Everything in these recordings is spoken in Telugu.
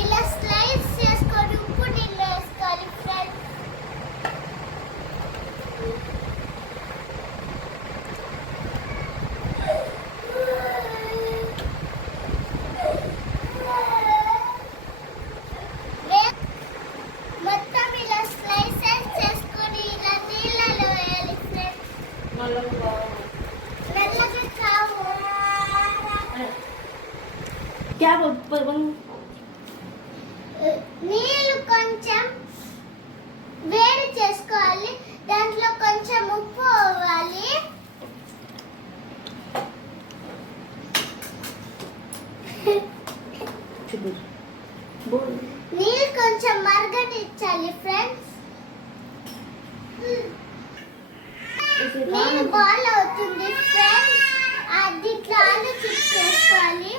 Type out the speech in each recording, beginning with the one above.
ఇలా స్లైస్ చేసుకొని ఉప్పు నీళ్ళు వేసుకోవాలి ఫ్రెండ్స్. మొత్తం ఇలా స్లైసెస్ చేసుకొని ఇలా నీళ్ళలో వేయాలి ఫ్రెండ్స్. మెల్లగా కావు. నీళ్ళు కొంచెం వేడి చేసుకోవాలి, దాంట్లో కొంచెం ఉప్పు వేయాలి. నీళ్ళు కొంచెం మరగనిచ్చాలి ఫ్రెండ్స్. నీళ్ళు బాయిల్ అవుతుంది ఫ్రెండ్స్. దీంట్లో ఆలు చిప్స్ వేసుకోవాలి.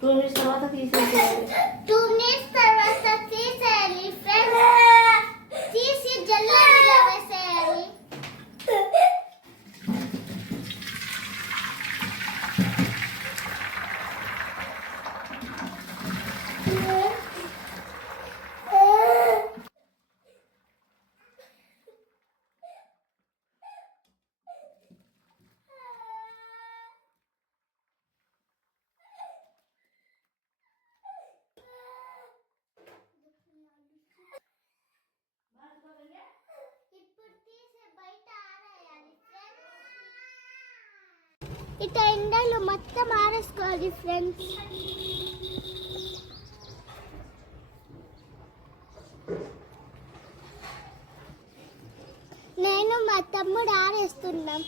టూ మినిట్స్ తర్వాత తీసేయాలి. 2 మినిట్స్ తర్వాత తీసేయాలి ఫ్రెండ్స్. తీసి జల్లెడలో వేసేయాలి. ఇప్పుడు తీసి బయట ఆరేయాలి ఫ్రెండ్స్. ఇట్లా ఎండలో మొత్తం ఆరేసుకోవాలి ఫ్రెండ్స్. నేను మా తమ్ముడు ఆరేస్తున్నాం.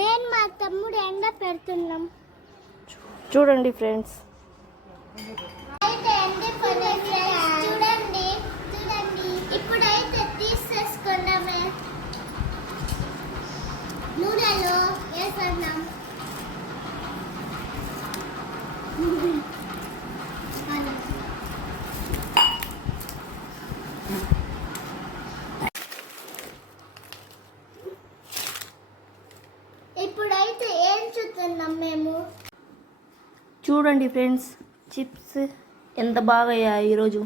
నేను మా తమ్ముడు ఎండ పెడుతున్నాం. చూడండి ఫ్రెండ్స్. చూడండి ఇప్పుడైతే తీసేసుకున్నామే. నూనెలో వేసుకున్నాం. ఇప్పుడైతే ఏం చూస్తున్నాం మేము. చూడండి ఫ్రెండ్స్, చిప్స్ ఎంత బాగా అయ్యాయి ఈరోజు.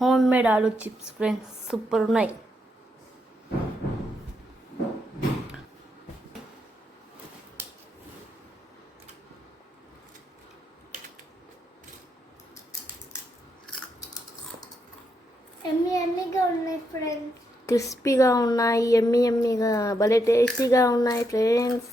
హోమ్ మేడ్ ఆలు చిప్స్ ఫ్రెండ్స్, సూపర్ ఉన్నాయి. ఎమ్మీగా ఉన్నాయి ఫ్రెండ్స్. క్రిస్పీగా ఉన్నాయి, ఎమ్మీగా భలే టేస్టీగా ఉన్నాయి ఫ్రెండ్స్.